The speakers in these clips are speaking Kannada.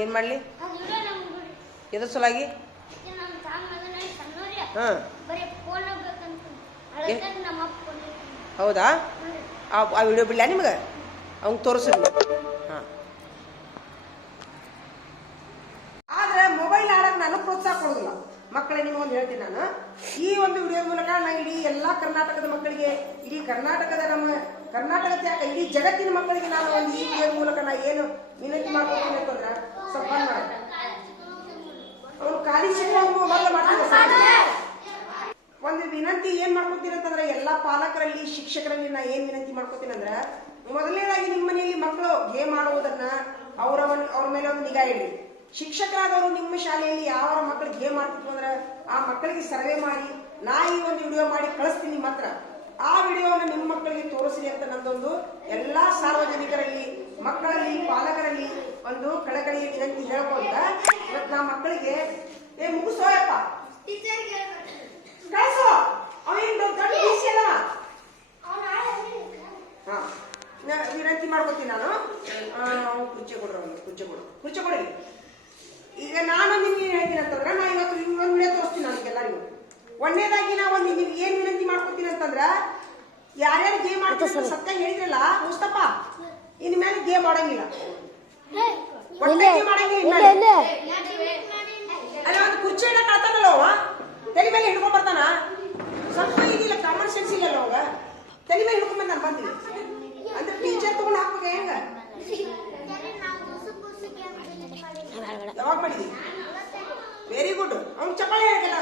ಏನು ಮಾಡಲಿ? ಎದ್ರ ಸಲುವಾಗಿ? ಹಾಂ. ಹೌದಾ? ಆ ವಿಡಿಯೋ ಬಿಡ್ಲ ನಿಮ್ಗೆ? ಅವ್ನು ತೋರಿಸಿದ್ಲು ಹಾಂ. ಆದ್ರೆ ಮೊಬೈಲ್ ಆಡಕ್ಕೆ ನಾನು ಪ್ರೋತ್ಸಾಹ ಕೊಡೋದಿಲ್ಲ ಮಕ್ಕಳೇ ಒಂದು ಹೇಳ್ತೀನಿ ನಾನು. ಈ ಒಂದು ವಿಡಿಯೋ ಮೂಲಕ ನಾನು ಇಡೀ ಎಲ್ಲ ಕರ್ನಾಟಕದ ಮಕ್ಕಳಿಗೆ ಇಡೀ ಕರ್ನಾಟಕದ ನಮ್ಮ ಕರ್ನಾಟಕದ ಯಾಕೆ ಇಡೀ ಜಗತ್ತಿನ ಮಕ್ಕಳಿಗೆ ನಾನು ಒಂದು ಈ ವಿಡಿಯೋ ಮೂಲಕ ನಾ ಏನು ವಿನಂತಿ ಮಾಡ್ಕೊತೀನಿ ಅಂತಂದ್ರೆ ಸ್ವಲ್ಪ ಬಂದ್ ಮಾಡಿ ಅವ್ನು ಖಾಲಿ ಸಿಗೋ ಮೊದಲು ಮಾಡ್ತಾರೆ ಒಂದು ವಿನಂತಿ ಏನ್ ಮಾಡ್ಕೊತೀನಿ ಅಂತಂದ್ರೆ ಎಲ್ಲಾ ಪಾಲಕರಲ್ಲಿ ಶಿಕ್ಷಕರಲ್ಲಿ ನಾ ಏನ್ ವಿನಂತಿ ಮಾಡ್ಕೋತೀನಿ ಅಂದ್ರೆ ಮೊದಲನೇದಾಗಿ ನಿಮ್ಮ ಮನೆಯಲ್ಲಿ ಮಕ್ಕಳು ಗೇಮ್ ಆಡುವುದನ್ನ ಅವರ ಅವ್ರ ಮೇಲೆ ಒಂದು ನಿಗಾ ಇಡಿ ಶಿಕ್ಷಕರಾದವರು ನಿಮ್ಮ ಶಾಲೆಯಲ್ಲಿ ಯಾವ ಮಕ್ಕಳು ಗೇಮ್ ಆಡ್ತಿದ್ರು ಅಂದ್ರೆ ಆ ಮಕ್ಕಳಿಗೆ ಸರ್ವೆ ಮಾಡಿ ನಾ ಈ ಒಂದು ವಿಡಿಯೋ ಮಾಡಿ ಕಳಿಸ್ತೀನಿ ನಿಮ್ಮ ಹತ್ರ ಆ ವಿಡಿಯೋನ ನಿಮ್ಮ ಮಕ್ಕಳಿಗೆ ತೋರಿಸಿ ಅಂತ ನಂದೊಂದು ಎಲ್ಲಾ ಸಾರ್ವಜನಿಕರಲ್ಲಿ ಮಕ್ಕಳಲ್ಲಿ ಪಾಲಕರಲ್ಲಿ ಒಂದು ಕಳಕಳಿಯ ವಿನಂತಿ ಹೇಳ್ಕೊಂತ ಇವತ್ತು ನಾ ಮಕ್ಕಳಿಗೆ ಏ ಮುಗಿಸೋಯಪ್ಪ. ಕಳಿಸೋ. ಅವೇನ್ ದೊಡ್ಡ ಬೀಸಿ ಅಲ್ಲ ಹಾ ನಾ- ವಿನಂತಿ ಮಾಡ್ಕೊತೀನಿ ನಾನು. ಕುರ್ಚಿ ಕೊಡ್ರಿ ಅವ್ನಿಗೆ ಕುರ್ಚಿ ಕೊಡು. ಕುರ್ಚಿ ಕೊಡಿ. ಈಗ ನಾನು ನಿಮ್ಗೆ ಏನ್ ಹೇಳ್ತೀನಿ ಅಂತಂದ್ರೆ ನಾ ಇವತ್ತು ಒಂದು ವಿಡಿಯೋ ತೋರಿಸ್ತೀನಿ ನನಗೆ ಎಲ್ಲರಿಗೂ ಒಂದೇದಾಗಿ ನಾ ಒಂದು ನಿಮ್ಗೆ ಏನು ವಿನಂತಿ ಮಾಡ್ಕೊತೀನಿ ಅಂತಂದ್ರೆ ಯಾರ್ಯಾರು ಗೇಮ್ ಆಡ್ತಾರೆ ಸತ್ಯ ಹೇಳಿದ್ರಲ್ಲ ಮುಸ್ತಪ್ಪ ಇನ್ಮೇಲೆ ಗೇಮ್ ಆಡಂಗಿಲ್ಲ. ಒಳ್ಳೆ ಗೇಮ್ ಆಡಂಗಿಲ್ಲ. ಅಲ್ಲ ಒಂದು ಕುರ್ಚಿ ಇಡಕ್ ಆತನಲ್ಲ ಅವ ತಲೆ ಮೇಲೆ ಹಿಡ್ಕೊಂಡ್ ಬರ್ತಾನ? ಸ್ವಲ್ಪ ಇದಿಲ್ಲ ಕಾಮನ್ ಸೆನ್ಸ್ ಇಲ್ಲ ಅವಾಗ ತಲೆ ಮೇಲೆ ಹಿಡ್ಕೊಂಡ್ ಬಂದ್ ನಾನು ಅಂದ್ರೆ ಟೀಚರ್ ತಗೊಂಡ್ ಹಾಕ್ಬೇಕ ಹೆಂಗ? ಯಾವಾಗ ಮಾಡಿದಿ? ವೆರಿ ಗುಡ್ ಅವ್ನ್ ಚಪ್ಪಾಳೆ ಹೇಳ್ಕಲ್ಲ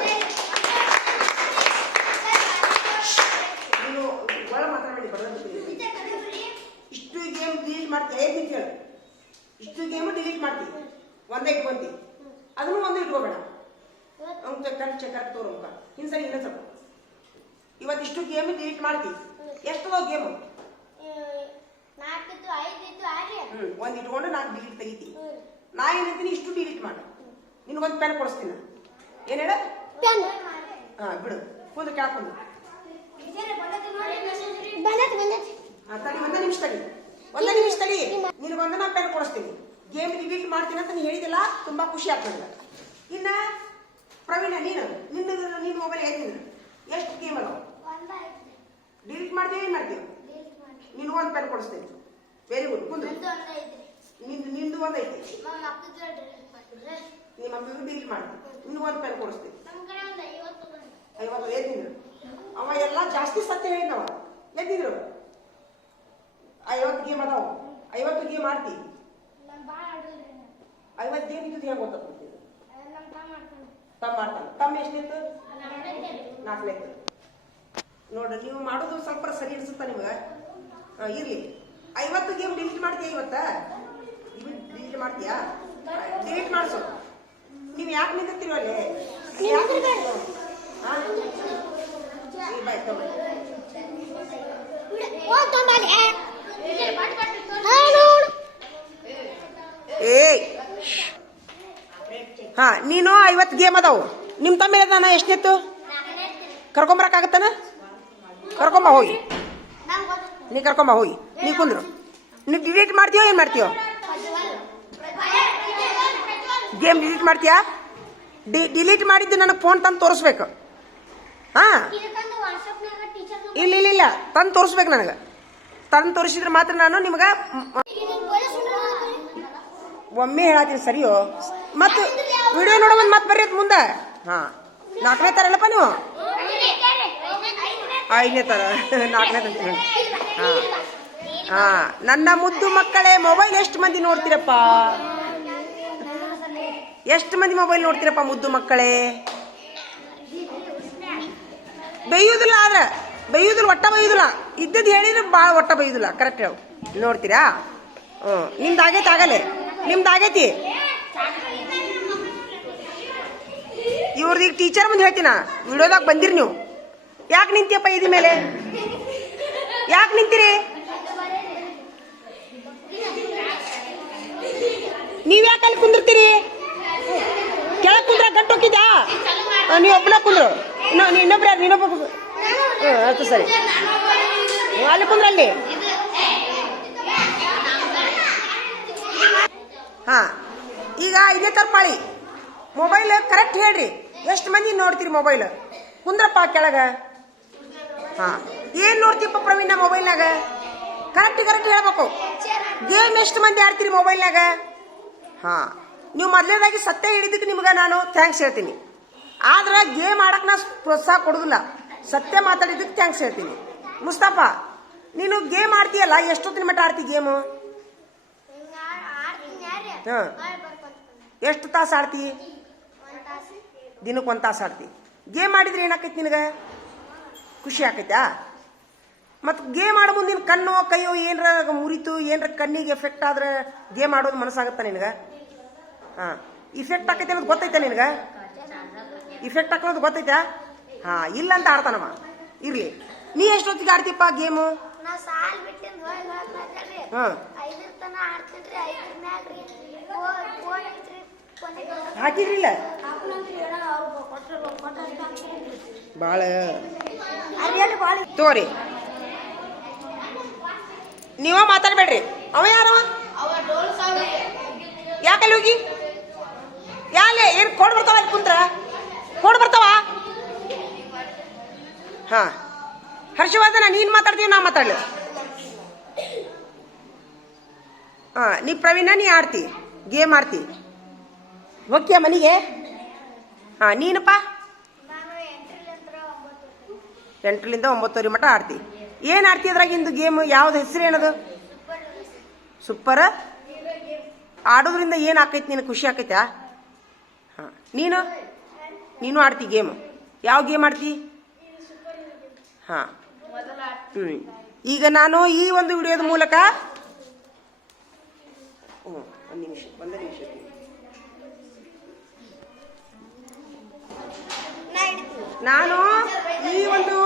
ನೀನು ಒಳ ಮಾತಾಡಬೇಡಿ ಇಷ್ಟು ಗೇಮ್ ಡಿಲೀಟ್ ಮಾಡ್ತೀಯ ನಿಂತ ಹೇಳು. ಇಷ್ಟು ಗೇಮ್ ಡಿಲೀಟ್ ಮಾಡ್ತೀವಿ ಒಂದೇ ಬಂದಿ. ಅದನ್ನು ಒಂದೇ ಇಟ್ಕೋಬೇಡ. ಅವ್ನು ಚಕ್ಕರ್ ಚಕ್ಕರ್ ತೋರು ಮುಖ. ಇನ್ ಸರಿ ಇನ್ನೊಂದ್ ಸ್ವಲ್ಪ. ಇವತ್ತಿಷ್ಟು ಗೇಮ್ ಡಿಲೀಟ್ ಮಾಡ್ತೀವಿ ಎಷ್ಟೋ ಗೇಮ್ ಹ್ಮ್ ಒಂದ್ ಇಟ್ಕೊಂಡು ನಾನು ಡಿಲೀಟ್ ತೆಗಿತೀನಿ. ನಾ ಏನಿದ್ದೀನಿ ಇಷ್ಟು ಡಿಲೀಟ್ ಮಾಡು. ನಿನಗೊಂದು ಪೆನ್ ಕೊಡಿಸ್ತೀನಿ ಏನು ಹೇಳ? ಹಾ ಬಿಡು. ಕುಂದ್ ಕೇಳ್ಕೊಂಡು ಕುಂದು ಬಂದೈತಿ ಬಂದೈತಿ ಆ, ತಡಿ ಒಂದೇ ನಿಮಿಷ ತಡಿ. ಒಂದೇ ನಿಮಿಷ ತಡಿ. ನಿನ್ಗೊಂದು ನಾ ಪೆನ್ ಕೊಡಿಸ್ತೀನಿ. ಗೇಮ್ ಡಿಲೀಟ್ ಮಾಡ್ತೀನಿ ಅಂತ ನೀನು ಹೇಳಿದಿಲ್ಲ ತುಂಬಾ ಖುಷಿ ಆಗ್ತದೆ. ಇನ್ನ ಪ್ರವೀಣ ನೀನು. ನಿನ್ನ ನಿನ್ನ ಮೊಬೈಲ್ ಹೇಳ್ತೀನಿ ಎಷ್ಟು ಗೇಮ್ ಅಲ್ಲ ಡಿಲೀಟ್ ಮಾಡ್ತೀವಿ ಏನ್ ಮಾಡ್ತೀವಿ ನೀನು ಒಂದು ಪೆನ್ ಕೊಡಿಸ್ತೀನಿ. ವೆರಿ ಗುಡ್ ಕುಂದ್ರಿ ನಂದು ನಿಂದು ಒಂದು ಐತಿ. ನಮ್ಮ ಮಕ್ಕಳಿಗೆ ಡಿಲೀಟ್ ಮಾಡ್ತೀನಿ ನಿನ್ಗೆ ಒಂದು ಪೆನ್ ಕೊಡಿಸ್ತೀನಿ. ಐವತ್ತು ಎದ್ದಿದ್ರು ಅವ ಎಲ್ಲ ಜಾಸ್ತಿ ಸತ್ಯ ಹೇಳಿದವ ಎದ್ದಿದ್ರು ಐವತ್ತು ಗೇಮ್ ಅದಾವ. ಐವತ್ತು ಗೇಮ್ ಆಡ್ತಿ. ಐವತ್ತು ಗೇಮ್ ಇದ್ದು ಹೆಂಗೆ ಗೊತ್ತಾಗ್ತದೆ ನಮ್ಮ ತಾ ಮಾಡ್ಕೊಂಡು ತಮ್ಮ ಮಾಡ್ತಾನೆ. ತಮ್ಮ ಎಷ್ಟಿತ್ತು ನಾಲ್ಕನೇ ನೋಡ್ರಿ ನೀವು ಮಾಡೋದು ಸ್ವಲ್ಪ ಸರಿ ಅನ್ಸುತ್ತಾ ನಿಮ್ಗೆ? ಇರ್ಲಿ. ಐವತ್ತು ಗೇಮ್ ಡಿಲೀಟ್ ಮಾಡ್ತೀಯ ಇವತ್ತ? ಡಿಲೀಟ್ ಮಾಡ್ತೀಯಾ? ಡಿಲೀಟ್ ಮಾಡಿಸು. ನೀವು ಯಾಕೆ ನಿಂತಿರ್ತೀವಿ ಅಲ್ಲಿ? ಹಾ? ನೀನು ಐವತ್ತು ಗೇಮ್ ಅದಾವು. ನಿಮ್ಮ ತಮ್ಮ ಎಷ್ಟಿತ್ತು ಎಷ್ಟನೇತ್ತು ಕರ್ಕೊಂಬರಕ್ಕಾಗತ್ತಾನ ಕರ್ಕೊಂಬ ಹೋಗಿ. ನೀ ಕರ್ಕೊಂಬ ಹೋಗಿ. ನೀ ಕುಂದ್ರು. ನೀವು ಡಿಲೀಟ್ ಮಾಡ್ತೀಯೋ ಏನು ಮಾಡ್ತೀಯೋ? ಗೇಮ್ ಡಿಲೀಟ್ ಮಾಡ್ತೀಯಾ? ಡಿ ಡಿಲೀಟ್ ಮಾಡಿದ್ದು ನನಗೆ ಫೋನ್ ತಂದು ತೋರಿಸ್ಬೇಕು. ಹಾಂ? ಇಲ್ಲ ಇಲ್ಲ ಇಲ್ಲ. ತಂದು ತೋರಿಸ್ಬೇಕು ನನಗೆ. ತಂದು ತೋರಿಸಿದ್ರೆ ಮಾತ್ರ ನಾನು ನಿಮ್ಗೆ ಒಮ್ಮೆ ಹೇಳತ್ತೀನಿ ಸರಿಯೋ? ಮತ್ತು ವಿಡಿಯೋ ನೋಡೋದು ಮತ್ತೆ ಬರ್ರಿ ಅದ್ ಮುಂದೆ. ಹಾಂ. ನಾಲ್ಕನೇ ತರಲ್ಲಪ್ಪ ನೀವು? ಐದನೇ ತರ. ನಾಲ್ಕನೇ ತರ. ಹಾಂ, ನನ್ನ ಮುದ್ದು ಮಕ್ಕಳೇ ಮೊಬೈಲ್ ಎಷ್ಟು ಮಂದಿ ನೋಡ್ತೀರಪ್ಪ? ಎಷ್ಟು ಮಂದಿ ಮೊಬೈಲ್ ನೋಡ್ತೀರಪ್ಪ ಮುದ್ದು ಮಕ್ಕಳೇ? ಬೈಯುವುದಿಲ್ಲ ಆದ್ರೆ ಬೈಯುವುದಿಲ್ಲ ಒಟ್ಟ ಬೈಯುದಿಲ್ಲ. ಇದ್ದದ್ದು ಹೇಳಿದ್ರೆ ಭಾಳ ಒಟ್ಟ ಬೈಯುವುದಿಲ್ಲ ಕರೆಕ್ಟ್ ನೋಡ್ತೀರಾ? ಹ್ಞೂ. ನಿಮ್ದು ಆಗೈತೆ ಆಗಲ್ಲೇ ನಿಮ್ದು ಆಗೈತಿ? ಇವ್ರದ್ದು ಈಗ ಟೀಚರ್ ಮುಂದೆ ಹೇಳ್ತೀನ? ವಿಡಿಯೋದಾಗ ಬಂದಿರಿ ನೀವು. ಯಾಕೆ ನಿಂತಿಯಪ್ಪ ಇದ್ರ ಮೇಲೆ? ಯಾಕೆ ನಿಂತೀರಿ? ನೀವ್ ಯಾಕೆ ಅಲ್ಲಿ ಕುಂದಿರ್ತೀರಿ? ಕೆಳಗೆ ಕುಂದ್ರ ಗಂಟು ಹೋಗಿದ್ಯಾ ನೀವು ಒಬ್ಬನ ಕುಂದ್ರು. ಇನ್ನೊಬ್ರು ಯಾರು? ನೀನೊಬ್ಬ ಹ್ಞೂ ಆಯ್ತು, ಸರಿ. ಅಲ್ಲಿ ಕುಂದ್ರಲ್ಲಿ ಹಾ, ಈಗ ಇದೇ ತರ್ಪಾಳಿ ಮೊಬೈಲ್ ಕರೆಕ್ಟ್ ಹೇಳ್ರಿ. ಎಷ್ಟು ಮಂದಿ ನೋಡ್ತೀರಿ ಮೊಬೈಲ್? ಕುಂದ್ರಪ್ಪ ಕೆಳಗೆ. ಹಾ. ಏನ್ ನೋಡ್ತೀಪ್ಪ ಪ್ರವೀಣ ಮೊಬೈಲ್ನಾಗ ಕರೆಕ್ಟ್ ಕರೆಕ್ಟ್ ಹೇಳ್ಬೇಕು. ಗೇಮ್ ಎಷ್ಟು ಮಂದಿ ಆಡ್ತೀರಿ ಮೊಬೈಲ್ನಾಗ ಹಾ, ನೀವು ಮೊದಲನೇದಾಗಿ ಸತ್ಯ ಹೇಳಿದ್ದಕ್ಕೆ ನಿಮ್ಗೆ ನಾನು ಥ್ಯಾಂಕ್ಸ್ ಹೇಳ್ತೀನಿ. ಆದ್ರೆ ಗೇಮ್ ಆಡಕ್ಕೆ ನಾ ಪ್ರೋತ್ಸಾಹ ಕೊಡೋದಿಲ್ಲ. ಸತ್ಯ ಮಾತಾಡಿದ್ದಕ್ಕೆ ಥ್ಯಾಂಕ್ಸ್ ಹೇಳ್ತೀನಿ. ಮುಸ್ತಫ, ನೀನು ಗೇಮ್ ಆಡ್ತೀಯಲ್ಲ, ಎಷ್ಟೊತ್ತಿನ ಮಟ್ಟ ಆಡ್ತಿ ಗೇಮು ಹಾಂ. ಎಷ್ಟು ತಾಸು ಆಡ್ತಿ? ದಿನಕ್ಕೆ ಒಂದು ತಾಸು ಆಡ್ತಿ. ಗೇಮ್ ಆಡಿದ್ರೆ ಏನಾಕೈತಿ ನಿನಗೆ? ಖುಷಿ ಆಕೈತಾ? ಮತ್ತು ಗೇಮ್ ಆಡೋ ಮುಂದಿನ ನಿನ್ನ ಕಣ್ಣು ಕೈಯೋ ಏನರ ಮುರಿತು ಏನರ ಕಣ್ಣಿಗೆ ಎಫೆಕ್ಟ್ ಆದ್ರೆ ಗೇಮ್ ಆಡೋದು ಮನಸ್ಸಾಗತ್ತ ನಿನಗೆ? ಹಾಂ. ಇಫೆಕ್ಟ್ ಆಕೈತೆ ಅನ್ನೋದು ಗೊತ್ತೈತೆ ನಿನಗೆ? ಇಫೆಕ್ಟ್ ಹಾಕೋದು ಗೊತ್ತೈತಾ? ಹಾಂ ಇಲ್ಲ ಅಂತ ಆಡ್ತಾನಮ್ಮ ಇರಲಿ. ನೀ ಎಷ್ಟೊತ್ತಿಗೆ ಆಡ್ತೀಪ್ಪ ಗೇಮು? ಹಾಕಿದ್ರಿಲ್ಲ? ಭಾಳ ತೋರಿ. ನೀವ ಮಾತಾಡ್ಬೇಡ್ರಿ. ಅವ ಯಾರವ? ಯಾಕಲ್ಲಿ ಹೋಗಿ? ಯಾಲೆ? ಏನ್ ಕೊಡ್ ಬರ್ತಾವ ಅಲ್ಲಿ ಕುಂತ್ರ? ಕೊಡ್ ಬರ್ತಾವ? ಹಾ. ಹರ್ಷವರ್ಧನ ನೀನ್ ಮಾತಾಡ್ತೀವಿ ನಾ ಮಾತಾಡ್ಲಿ. ಹಾ ನೀ ಪ್ರವೀಣ ನೀ ಆಡ್ತಿ ಗೇಮ್ ಆಡ್ತಿ. ಹೋಗ್ತೀಯ ಮನೆಗೆ? ಹಾ ನೀನಪ್ಪ? ನಾನು ಎಂಟರಿಂದ ಒಂಬತ್ತು ಎಂಟರಿಂದ ಒಂಬತ್ತುವರೆ ಮಟ ಆಡ್ತಿ. ಏನು ಆಡ್ತಿ ಅದ್ರಾಗ ಇಂದು ಗೇಮ್ ಯಾವ್ದು ಹೆಸರು ಏನದು? ಸೂಪರ್ ಆಡೋದ್ರಿಂದ ಏನು ಆಕೈತಿ ನಿನಗೆ ಖುಷಿ ಆಕೈತಾ? ಹಾಂ ನೀನು? ನೀನು ಆಡ್ತಿ ಗೇಮ್ ಯಾವ ಗೇಮ್ ಆಡ್ತಿ? ಹಾಂ. ಹ್ಞೂ ಈಗ ನಾನು ಈ ಒಂದು ವಿಡಿಯೋದ ಮೂಲಕ ಹ್ಞೂ ಒಂದು ನಿಮಿಷ ಒಂದು ನಿಮಿಷ. ನಾನು ಈ ಒಂದು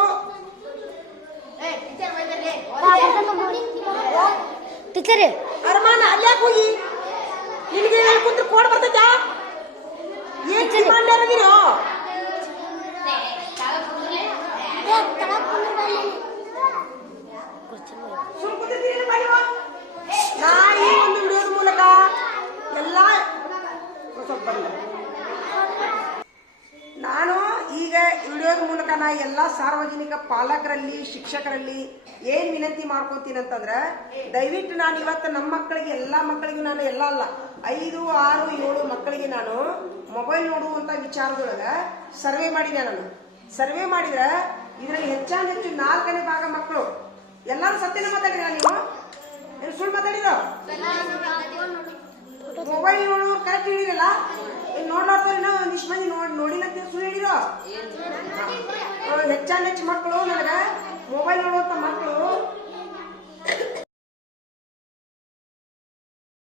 ಟೀಚರ್ ಅರಮಾನ ಅಲ್ಯಾಕೆ ಹೋಗಿ ನಿನಗೆ ಹೇಳಿ ಕುಂತ್ರೆ ಕೋಡ್ ಬರ್ತೈತಾ ಏನ್ ಮಾಡ್ಲಾರ ನೀನು ಎಲ್ಲ ಸಾರ್ವಜನಿಕ ಪಾಲಕರಲ್ಲಿ ಶಿಕ್ಷಕರಲ್ಲಿ ಏನ್ ವಿನಂತಿ ಮಾಡ್ಕೊತೀನಿ ಅಂತಂದ್ರೆ ದಯವಿಟ್ಟು ನಾನು ಇವತ್ತು ನಮ್ಮ ಮಕ್ಕಳಿಗೆ ಎಲ್ಲ ಮಕ್ಕಳಿಗೂ ನಾನು ಎಲ್ಲ ಅಲ್ಲ ಐದು ಆರು ಏಳು ಮಕ್ಕಳಿಗೆ ನಾನು ಮೊಬೈಲ್ ನೋಡುವಂತ ವಿಚಾರದೊಳಗ ಸರ್ವೆ ಮಾಡಿದೆ ನಾನು. ಸರ್ವೆ ಮಾಡಿದ್ರೆ ಇದರಲ್ಲಿ ಹೆಚ್ಚಾನ್ ಹೆಚ್ಚು ನಾಲ್ಕನೇ ಭಾಗ ಮಕ್ಕಳು. ಎಲ್ಲರೂ ಸತ್ಯನ ಮಾತಾಡಿದ ನೀವು? ಸುಳ್ಳು ಮಾತಾಡಿದ್ರು? ಮೊಬೈಲ್ ನೋಡೋರು ಕರೆಕ್ಟ್ ಹೇಳಿರಲ್ಲ ನೋಡ್ಲಾರ್ದವ್ರು ಇನ್ನೂ ಒಂದಿಷ್ಟು ಮಂದಿ ನೋಡಿ ನೋಡಿಲ್ಲ ಅಂತ ಸುಳ್ಳು ಹೇಳಿರೋ ಹೆಚ್ಚಾನ್ ಹೆಚ್ಚು ಮಕ್ಕಳು ನನಗೆ ಮೊಬೈಲ್ ನೋಡುವಂತ ಮಕ್ಕಳು